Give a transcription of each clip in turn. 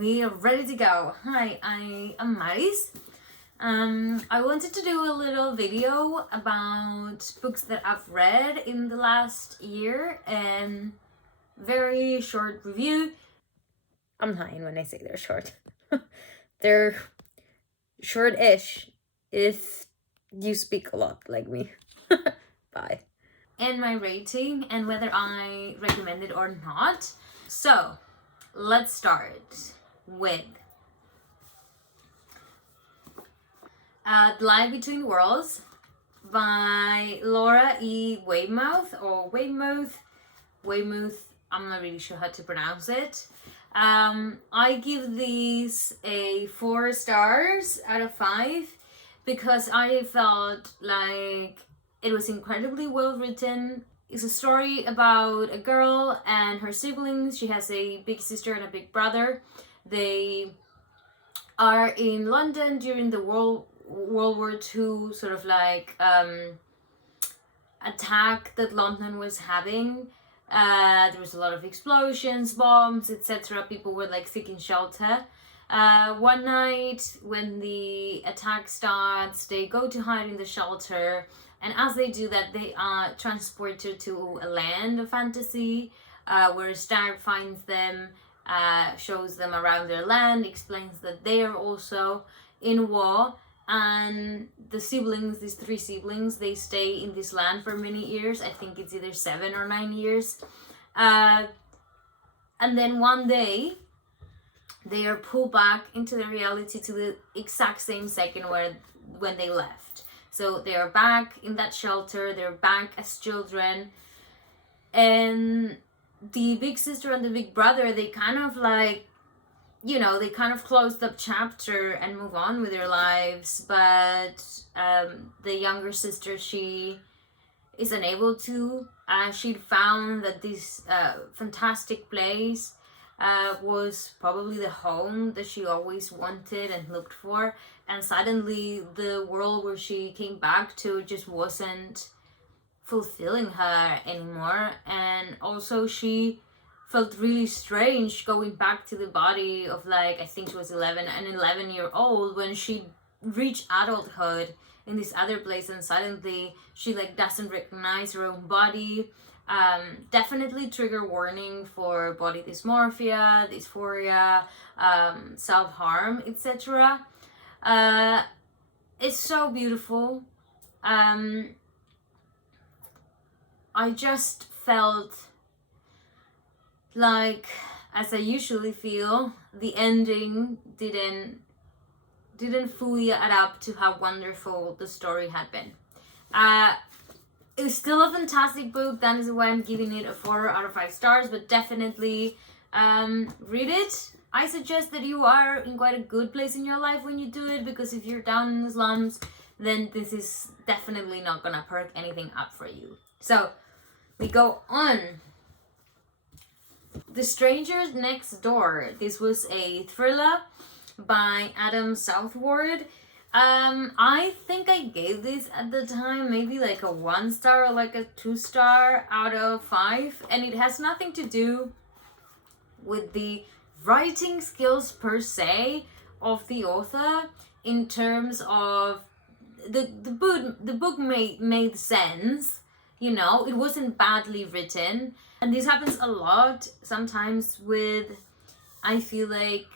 we are ready to go. Hi, I am Maris. I wanted to do a little video about books that I've read in the last year and very short review. I'm lying when I say they're short. They're short-ish if you speak a lot like me. Bye. And my rating and whether I recommend it or not. So, let's start with The Lie Between Worlds by Laura E. Weymouth. I'm not really sure how to pronounce it. I give these a 4 stars out of 5 because I felt like it was incredibly well written. It's a story about a girl and her siblings. She has a big sister and a big brother. They are in London during the World War II sort of like attack that London was having. There was a lot of explosions, bombs, etc. People were like seeking shelter. One night when the attack starts, they go to hide in the shelter, and as they do that, they are transported to a land of fantasy where a stag finds them, shows them around their land, explains that they are also in war, and the siblings, these 3 siblings, they stay in this land for many years. I think it's either 7 or 9 years. And then one day, they are pulled back into the reality to the exact same second when they left. So they are back in that shelter, they're back as children, and the big sister and the big brother, they kind of like, they kind of closed up chapter and move on with their lives, but the younger sister, she is unable to. She'd found that this fantastic place was probably the home that she always wanted and looked for, and suddenly the world where she came back to just wasn't fulfilling her anymore. And also she felt really strange going back to the body of, like, I think she was an 11-year-old when she reached adulthood in this other place, and suddenly she like doesn't recognize her own body. Definitely trigger warning for body dysmorphia, dysphoria, self-harm, etc. It's so beautiful. I just felt like, as I usually feel, the ending didn't fully add up to how wonderful the story had been. It's still a fantastic book. That is why I'm giving it a 4 out of 5 stars, but definitely read it. I suggest that you are in quite a good place in your life when you do it, because if you're down in the slums, then this is definitely not gonna perk anything up for you. So we go on. The Strangers Next Door. This was a thriller by Southward. I think I gave this at the time maybe like a 1 star or like a 2 star out of 5, and it has nothing to do with the writing skills per se of the author. In terms of the book made sense, it wasn't badly written, and this happens a lot sometimes with, I feel like,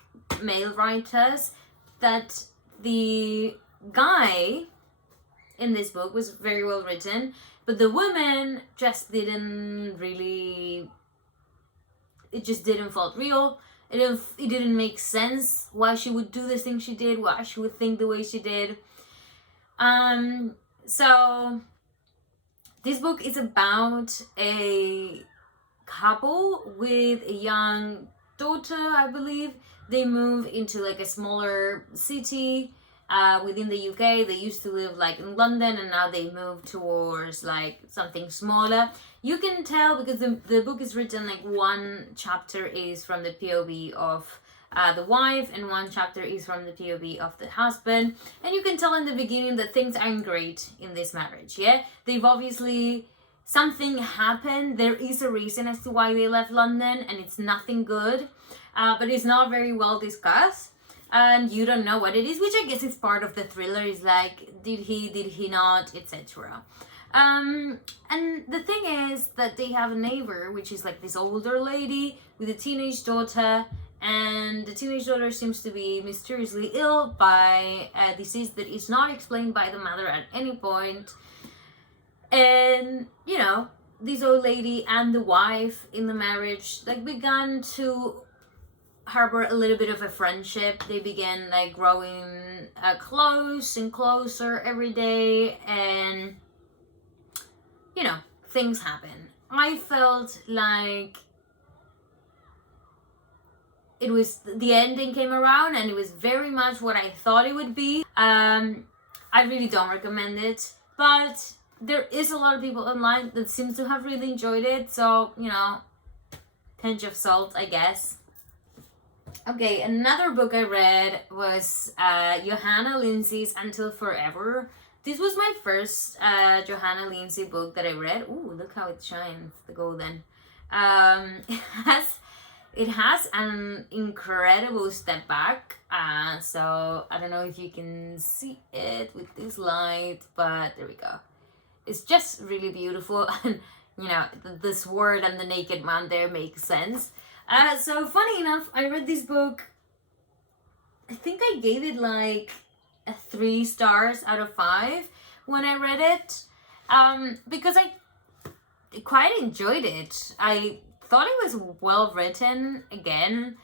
male writers, that the guy in this book was very well written, but the woman just didn't really, it just didn't feel real. It didn't make sense why she would do the thing she did, why she would think the way she did. So this book is about a couple with a young daughter, I believe. They move into like a smaller city within the UK. They used to live like in London, and now they move towards like something smaller. You can tell because the book is written like 1 chapter is from the POV of the wife, and 1 chapter is from the POV of the husband. And you can tell in the beginning that things aren't great in this marriage. Yeah, they've obviously, something happened. There is a reason as to why they left London, and it's nothing good. but it's not very well discussed, and you don't know what it is, which I guess is part of the thriller. Is like, did he not, etc. And the thing is that they have a neighbor, which is like this older lady with a teenage daughter, and the teenage daughter seems to be mysteriously ill by a disease that is not explained by the mother at any point. And, you know, this old lady and the wife in the marriage like began to harbor a little bit of a friendship. They began like growing close and closer every day, and, you know, things happen. I felt like it was, the ending came around and it was very much what I thought it would be. I really don't recommend it, but there is a lot of people online that seems to have really enjoyed it, so, you know, pinch of salt, I guess. Okay, another book I read was Johanna Lindsey's Untitled Forever. This was my first Johanna Lindsey book that I read. Ooh, look how it shines, the golden. It has an incredible step back. So I don't know if you can see it with this light, but there we go. It's just really beautiful, and, you know, the sword and the naked man there makes sense. So funny enough, I read this book, I think I gave it like a 3 stars out of 5 when I read it, because I quite enjoyed it. I thought it was well written. Again,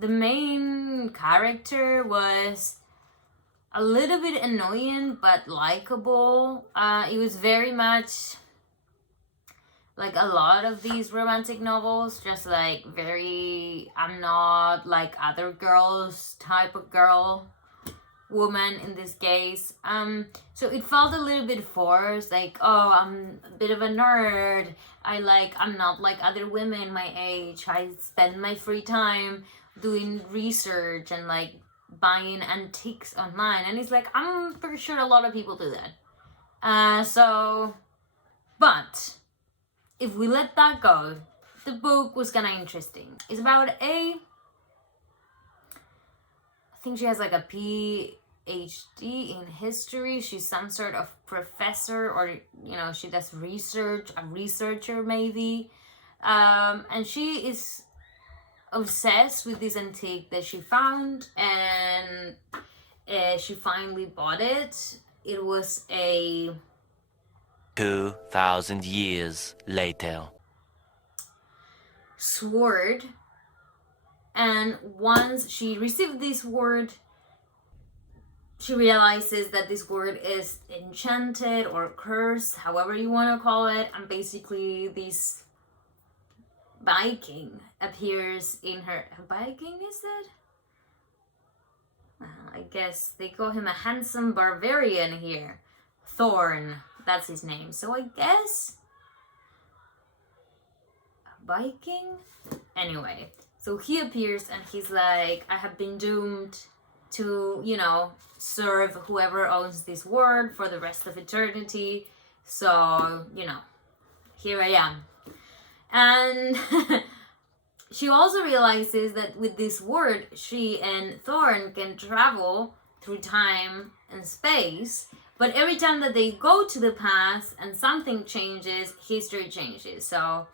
the main character was a little bit annoying but likable. It was very much like a lot of these romantic novels, just like very, I'm not like other girls type of girl, woman in this case. So it felt a little bit forced, like, oh, I'm a bit of a nerd, I'm not like other women my age, I spend my free time doing research and like buying antiques online, and it's like, I'm pretty sure a lot of people do that. But if we let that go, the book was kind of interesting. It's about I think she has like a PhD in history. She's some sort of professor, or, you know, she does research, a researcher maybe. And she is obsessed with this antique that she found, and she finally bought it. It was a 2,000 years later. sword, and once she received this word, she realizes that this word is enchanted or cursed, however you want to call it, and basically this Viking appears in her. A Viking, is it? I guess they call him a handsome barbarian here. Thorn, that's his name. So I guess a Viking? Anyway, so he appears and he's like, I have been doomed to, you know, serve whoever owns this world for the rest of eternity. So, you know, here I am. And she also realizes that with this word, she and Thorn can travel through time and space. But every time that they go to the past and something changes, history changes. So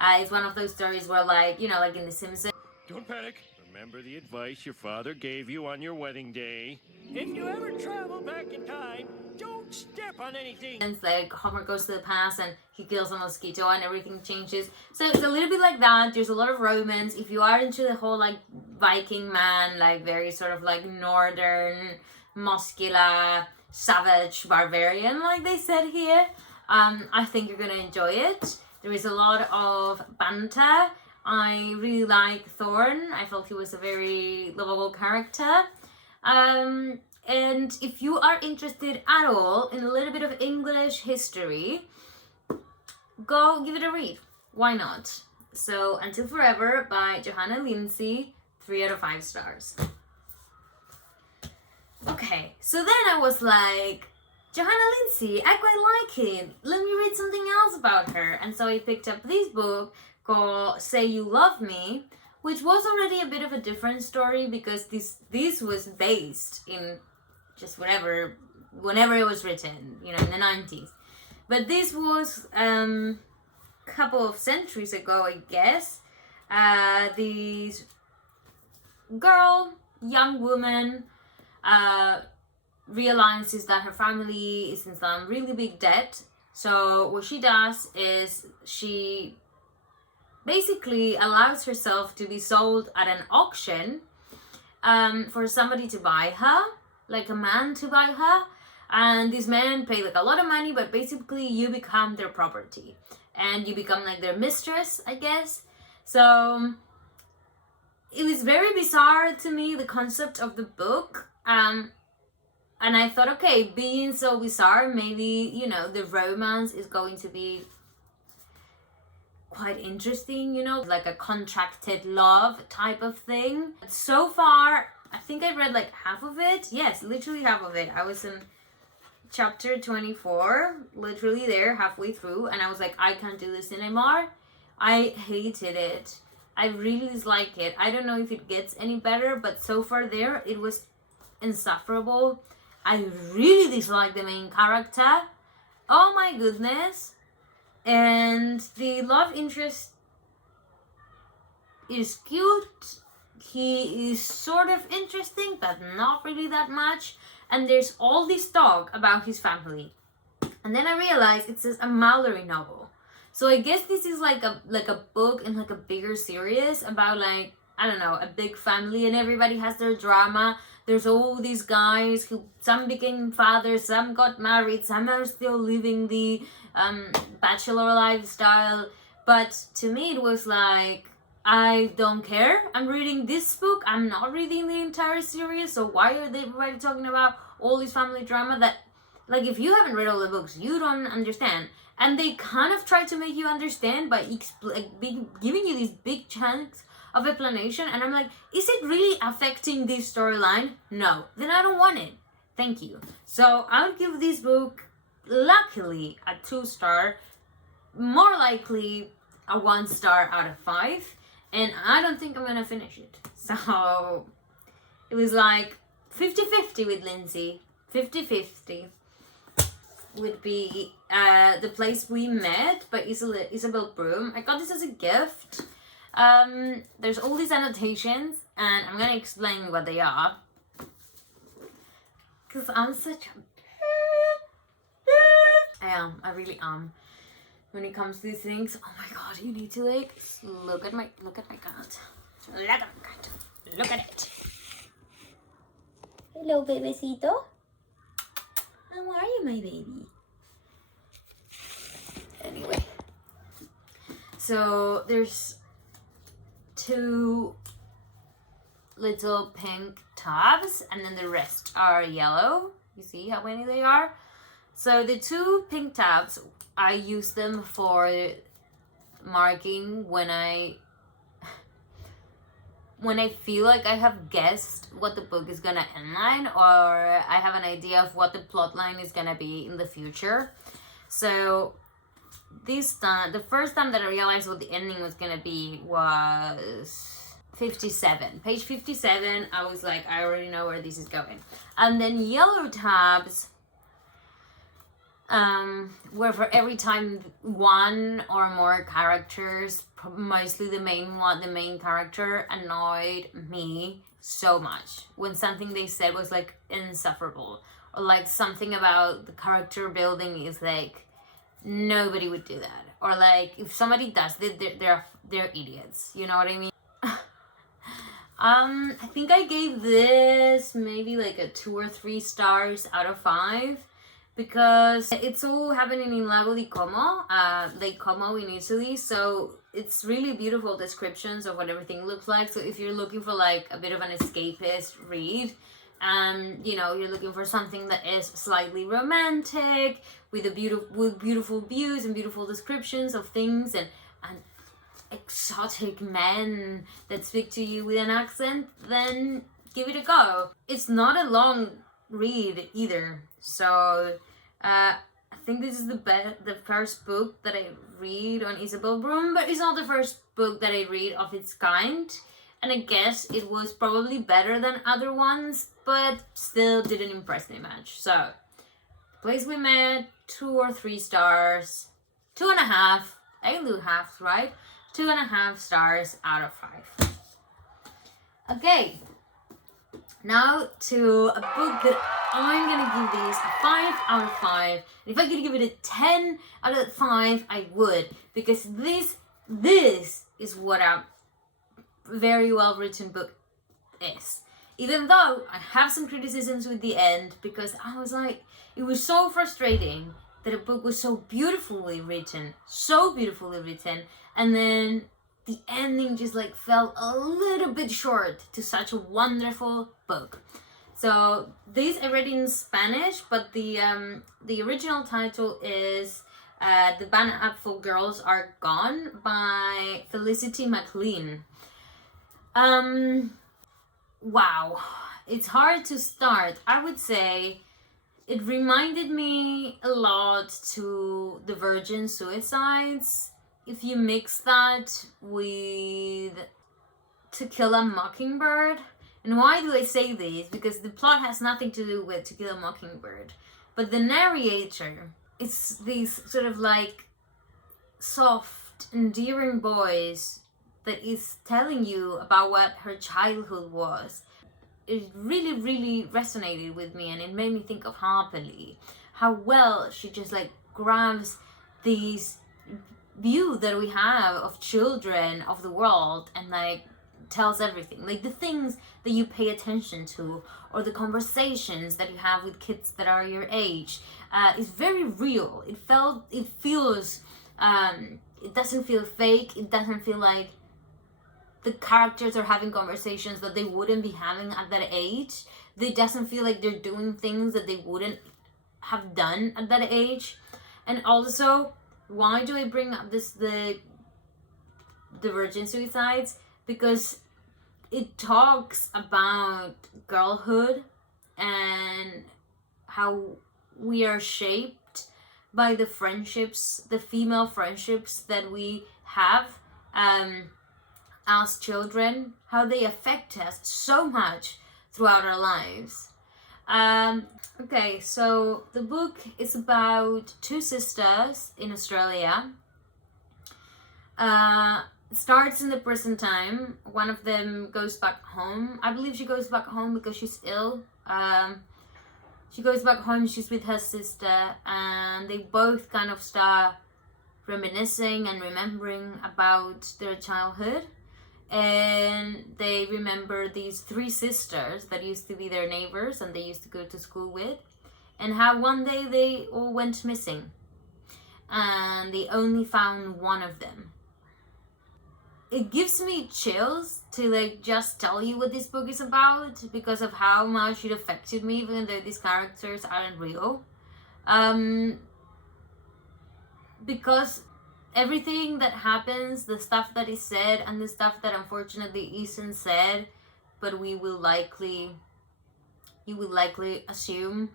it's one of those stories where, like, you know, like in The Simpsons. Don't panic. Remember the advice your father gave you on your wedding day. If you ever travel back in time, don't step on anything. It's like Homer goes to the past and he kills a mosquito and everything changes. So it's a little bit like that. There's a lot of romance. If you are into the whole like Viking man, like very sort of like northern, muscular, savage barbarian, like they said here, I think you're gonna enjoy it. There is a lot of banter. I really like Thorn. I felt he was a very lovable character. And if you are interested at all in a little bit of English history, go give it a read. Why not? So, Until Forever by Johanna Lindsey, 3 out of 5 stars. Okay, so then I was like, Johanna Lindsey, I quite like him. Let me read something else about her. And so I picked up this book called Say You Love Me, which was already a bit of a different story because this was based in just whenever it was written, in the 90s. But this was a couple of centuries ago, I guess. This young woman, realizes that her family is in some really big debt. So what she does is she basically allows herself to be sold at an auction for somebody to buy her, like a man to buy her. And these men pay like a lot of money, but basically you become their property and you become like their mistress, I guess. So it was very bizarre to me, the concept of the book. And I thought, okay, being so bizarre, maybe, the romance is going to be quite interesting, like a contracted love type of thing. So far, I think I read like half of it. Yes, literally half of it. I was in chapter 24, literally there, halfway through, and I was like, I can't do this anymore. I hated it. I really dislike it. I don't know if it gets any better, but so far there, it was insufferable. I really dislike the main character. Oh my goodness. And the love interest is cute. He is sort of interesting, but not really that much. And there's all this talk about his family. And then I realized it says a Mallory novel. So I guess this is like a book in like a bigger series about like, I don't know, a big family and everybody has their drama. There's all these guys who, some became fathers, some got married, some are still living the bachelor lifestyle. But to me it was like, I don't care. I'm reading this book. I'm not reading the entire series. So why are they everybody talking about all this family drama that, like, if you haven't read all the books, you don't understand. And they kind of try to make you understand by giving you these big chunks of explanation. And I'm like, is it really affecting this storyline? No. Then I don't want it. Thank you. So I'll give this book, luckily, a 2-star. More likely a 1-star out of 5. And I don't think I'm gonna finish it. So it was like 50-50 with Lindsay. 50-50 would be The Place We Met by Isabel Broom. I got this as a gift. There's all these annotations and I'm gonna explain what they are. Because I'm such a... I really am. When it comes to these things, oh my god, you need to like look at my cat. Look at my cat. Look at it. Hello, bebecito. How are you, my baby? Anyway, so there's 2 little pink tabs, and then the rest are yellow. You see how many they are? So the 2 pink tabs, I use them for marking when I feel like I have guessed what the book is gonna end or I have an idea of what the plot line is gonna be in the future. So this time, the first time that I realized what the ending was gonna be was 57. Page 57, I was like, I already know where this is going. And then yellow tabs where for every time one or more characters, mostly the main character, annoyed me so much when something they said was like insufferable, or like something about the character building is like nobody would do that, or like if somebody does it, they're idiots, you know what I mean? I think I gave this maybe like a 2 or 3 stars out of 5. Because it's all happening in Lago di Como, Lake Como in Italy, so it's really beautiful descriptions of what everything looks like. So if you're looking for like a bit of an escapist read, you're looking for something that is slightly romantic, with beautiful views and beautiful descriptions of things and exotic men that speak to you with an accent, then give it a go. It's not a long read either, so I think this is the first book that I read on Isabel Bloom, but it's not the first book that I read of its kind. And I guess it was probably better than other ones, but still didn't impress me much. So, Place We Met, 2 or 3 stars. 2.5. I can do half, right? 2.5 stars out of 5. Okay. Now to a book that I'm gonna give this a 5 out of 5. And if I could give it a 10 out of 5, I would. Because this is what a very well written book is. Even though I have some criticisms with the end, because I was like, it was so frustrating that a book was so beautifully written, and then the ending just like felt a little bit short to such a wonderful book. So this I read in Spanish, but the original title is The Pineapple Girls Are Gone by Felicity McLean. Wow, it's hard to start. I would say it reminded me a lot to The Virgin Suicides. If you mix that with To Kill a Mockingbird. And why do I say this? Because the plot has nothing to do with To Kill a Mockingbird. But the narrator, it's this sort of like soft, endearing voice that is telling you about what her childhood was. It really, really resonated with me, and it made me think of Harper Lee. How well she just like grabs these view that we have of children, of the world, and like tells everything, like the things that you pay attention to, or the conversations that you have with kids that are your age, is very real. It feels it doesn't feel fake. It doesn't feel like the characters are having conversations that they wouldn't be having at that age. It doesn't feel like they're doing things that they wouldn't have done at that age. And also, why do I bring up the Virgin Suicides? Because it talks about girlhood and how we are shaped by the friendships, the female friendships that we have as children, how they affect us so much throughout our lives. Okay, so the book is about 2 sisters in Australia. It starts in the present time. One of them goes back home. I believe she goes back home because she's ill. She goes back home, she's with her sister, and they both kind of start reminiscing and remembering about their childhood. And they remember these 3 sisters that used to be their neighbors and they used to go to school with, and how one day they all went missing and they only found one of them. It gives me chills to like just tell you what this book is about, because of how much it affected me, even though these characters aren't real. Because everything that happens, the stuff that is said and the stuff that unfortunately isn't said, but you will likely assume,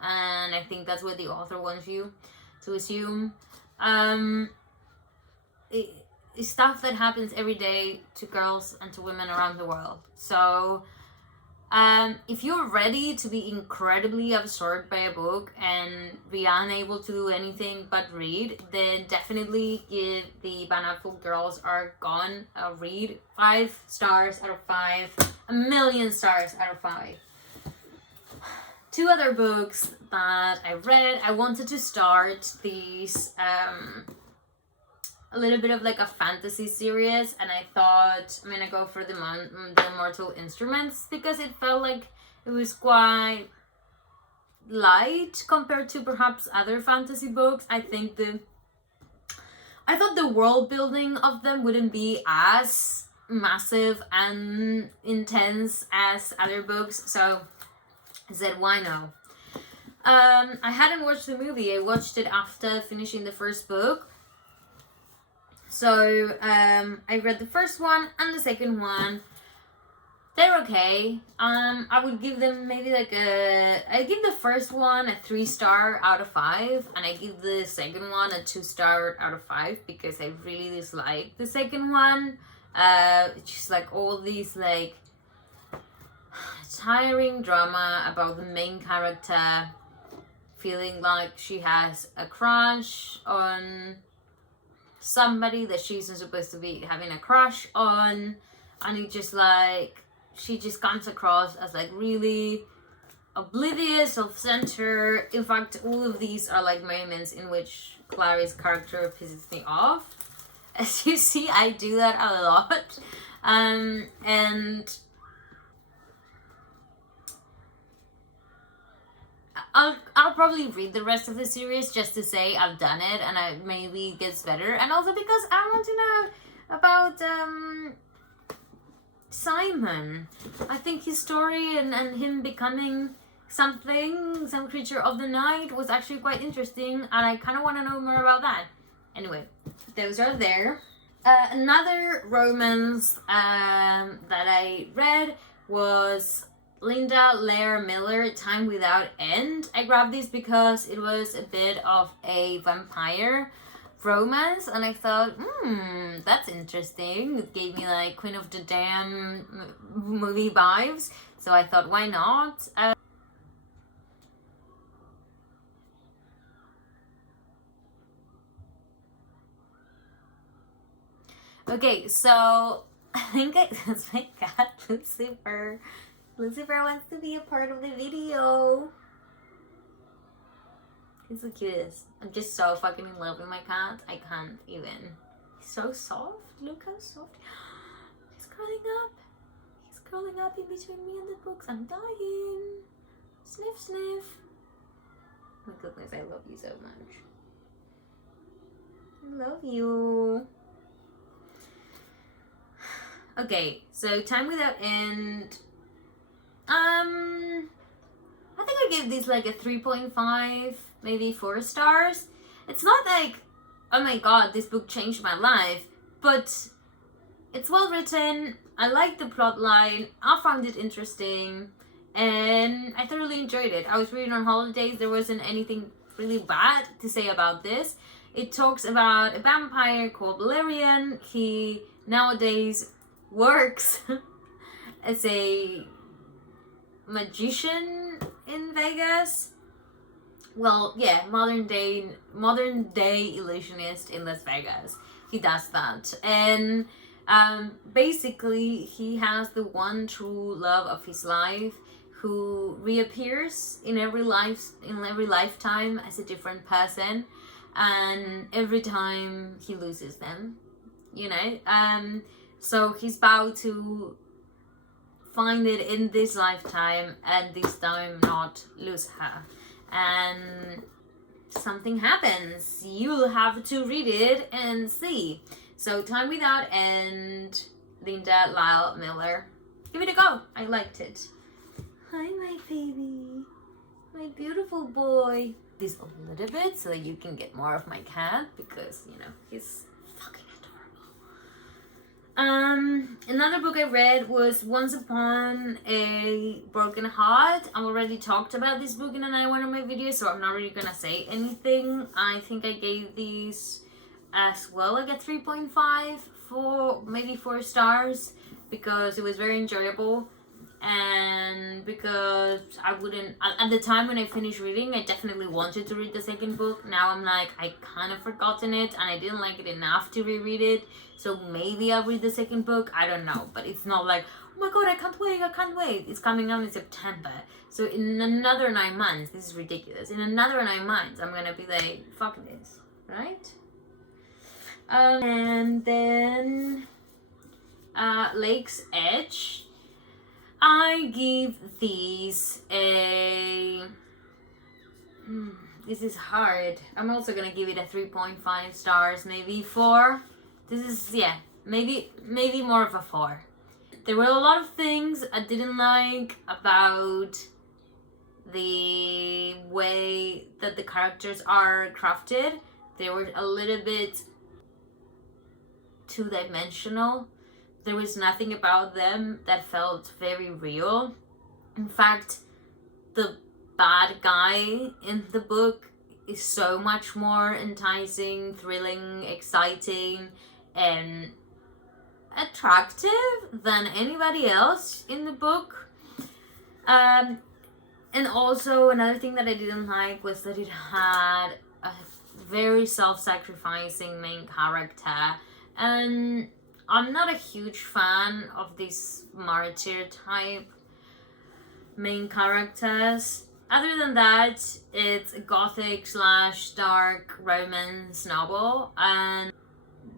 and I think that's what the author wants you to assume. It's stuff that happens every day to girls and to women around the world. So if you're ready to be incredibly absorbed by a book and be unable to do anything but read, then definitely give The Pineapple Girls Are Gone a read. 5 stars out of 5. 1,000,000 stars out of 5. 2 other books that I read. I wanted to start these a little bit of like a fantasy series, and I thought I'm gonna go for the Mortal Instruments, because it felt like it was quite light compared to perhaps other fantasy books. I thought the world building of them wouldn't be as massive and intense as other books, so I said, why no? I hadn't watched the movie. I watched it after finishing the first book. So I read the first one and the second one. they're okay. I would give them maybe like I give the first one a 3-star out of 5, and I give the second one a 2-star out of 5 because I really dislike the second one. It's just like all these like tiring drama about the main character feeling like she has a crush on somebody that she isn't supposed to be having a crush on, and it just like she just comes across as like really oblivious, self-centered. In fact, all of these are like moments in which Clary's character pisses me off. As you see, I do that a lot. And I'll probably read the rest of the series just to say I've done it and maybe it gets better, and also because I want to know about Simon. I think his story and him becoming some creature of the night was actually quite interesting, and I kind of want to know more about that. Anyway, those are there. Another romance that I read was Linda Lair Miller, Time Without End. I grabbed this because it was a bit of a vampire romance, and I thought, that's interesting. It gave me like Queen of the Dam movie vibes, so I thought, why not? Okay, so I think that's my cat, Lucifer. Lucifer wants to be a part of the video. He's the cutest. I'm just so fucking in love with my cat. I can't even. He's so soft. Look how soft. He's curling up. He's curling up in between me and the books. I'm dying. Sniff, sniff. Oh my goodness, I love you so much. I love you. Okay, so Time Without End. I think I gave this like a 3.5, maybe 4 stars. It's not like, oh my god, this book changed my life, but it's well written. I like the plot line. I found it interesting, and I thoroughly enjoyed it. I was reading on holidays. There wasn't anything really bad to say about this. It talks about a vampire called Valerian. He nowadays works as a magician in Vegas. Well, yeah, modern day illusionist in Las Vegas. He does that, and basically he has the one true love of his life, who reappears in every lifetime as a different person, and every time he loses them, you know. So he's vowed to find it in this lifetime, and this time not lose her. And something happens. You'll have to read it and see. So Time Without End, Linda Lyle Miller. Give it a go. I liked it. Hi, my baby. My beautiful boy. This a little bit so that you can get more of my cat, because, you know, he's fucking adorable. Another book I read was Once Upon a Broken Heart. I already talked about this book in one of my videos, so I'm not really gonna say anything. I think I gave these as well like a 3.5, maybe 4 stars, because it was very enjoyable, and because I wouldn't, at the time when I finished reading, I definitely wanted to read the second book. Now I'm like, I kind of forgotten it and I didn't like it enough to reread it, so maybe I'll read the second book. I don't know, but it's not like, oh my god, I can't wait. It's coming out in September, so in another 9 months, this is ridiculous, in another 9 months I'm gonna be like, fuck this, right? And then Lake's Edge. I give these a... this is hard. I'm also gonna give it a 3.5 stars, maybe 4. This is, yeah, maybe more of a 4. There were a lot of things I didn't like about the way that the characters are crafted. They were a little bit two-dimensional. there was nothing about them that felt very real. In fact, the bad guy in the book is so much more enticing, thrilling, exciting, and attractive than anybody else in the book. And also another thing that I didn't like was that it had a very self-sacrificing main character, and I'm not a huge fan of these martyr type main characters. Other than that, it's a gothic / dark romance novel, and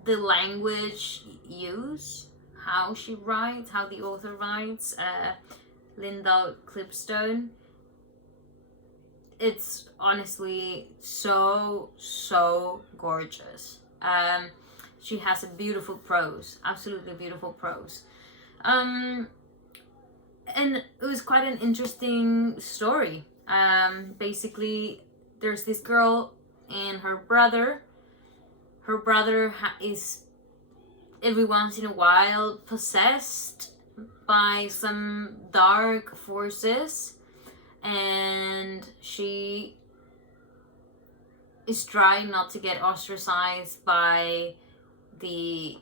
the language used, how she writes, how the author writes, Linda Clipstone, it's honestly so gorgeous. She has a beautiful prose, absolutely beautiful prose. And it was quite an interesting story. Basically, there's this girl and her brother. Her brother is every once in a while possessed by some dark forces, and she is trying not to get ostracized by the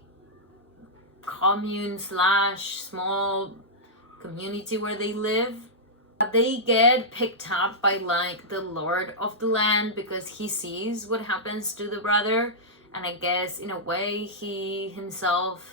commune / small community where they live. They get picked up by like the lord of the land because he sees what happens to the brother, and I guess in a way he himself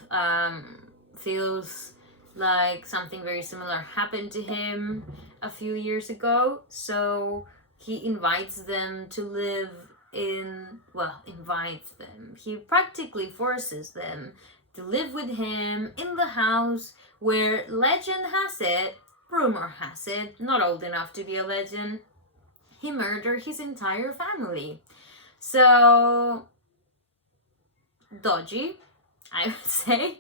feels like something very similar happened to him a few years ago. So he invites them to live in, well, invites them, he practically forces them to live with him in the house where, legend has it, rumor has it, not old enough to be a legend, he murdered his entire family. So dodgy, I would say.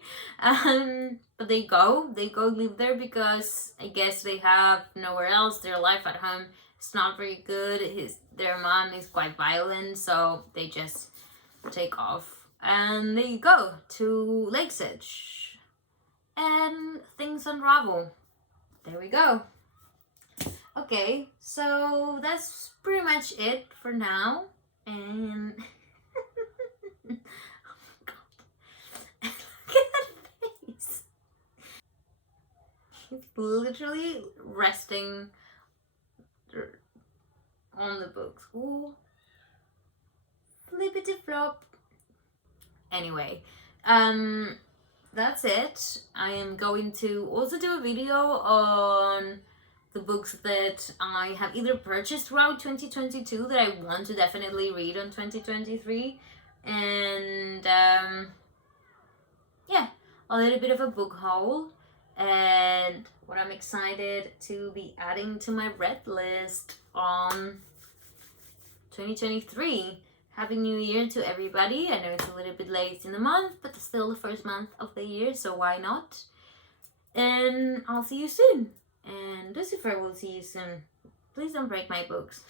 But they go live there because I guess they have nowhere else. Their life at home is not very good. Their mom is quite violent, so they just take off and they go to Lake's Edge, and things unravel. There we go. Okay, so that's pretty much it for now, and oh my god, look at that face. He's literally resting on the books. Ooh, flippity flop. Anyway, that's it. I am going to also do a video on the books that I have either purchased throughout 2022 that I want to definitely read on 2023, and yeah, a little bit of a book haul and what I'm excited to be adding to my read list on 2023. Happy New Year to everybody. I know it's a little bit late in the month, but it's still the first month of the year, so why not? And I'll see you soon. And Lucifer will see you soon. Please don't break my books.